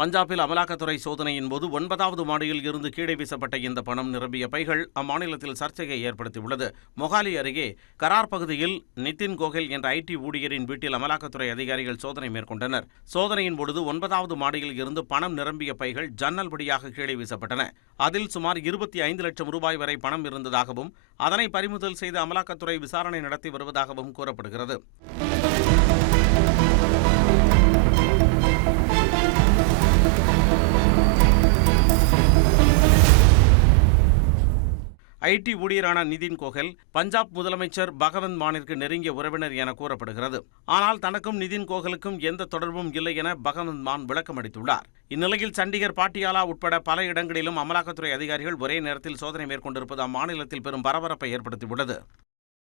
பஞ்சாபில் அமலாக்கத்துறை சோதனையின் போது 9வது மாடியில் இருந்து கீழே வீசப்பட்ட இந்த பணம் நிரம்பிய பைகள் அம்மாநிலத்தில் சர்ச்சையை ஏற்படுத்தியுள்ளது. மொஹாலி அருகே கரார் பகுதியில் நிதின் கோகல் என்ற ஐடி ஊழியரின் வீட்டில் அமலாக்கத்துறை அதிகாரிகள் சோதனை மேற்கொண்டனர். சோதனையின் பொழுது 9வது மாடியில் இருந்து பணம் நிரம்பிய பைகள் ஜன்னல் வழியாக கீழே வீசப்பட்டன. அதில் சுமார் 25 லட்சம் ரூபாய் வரை பணம் இருந்ததாகவும் அதனை பறிமுதல் செய்து அமலாக்கத்துறை விசாரணை நடத்தி வருவதாகவும் கூறப்படுகிறது. ஐடி ஊழியரான நிதின் கோகல் பஞ்சாப் முதலமைச்சர் பகவந்த் மானிற்கு நெருங்கிய உறவினர் என கூறப்படுகிறது. ஆனால் தனக்கும் நிதின் கோகலுக்கும் எந்த தொடர்பும் இல்லை என பகவந்த் மான் விளக்கம் அளித்துள்ளார். இந்நிலையில் சண்டிகர், பாட்டியாலா உட்பட பல இடங்களிலும் அமலாக்கத்துறை அதிகாரிகள் ஒரே நேரத்தில் சோதனை மேற்கொண்டிருப்பது அம்மாநிலத்தில் பெரும் பரபரப்பை ஏற்படுத்தியுள்ளது.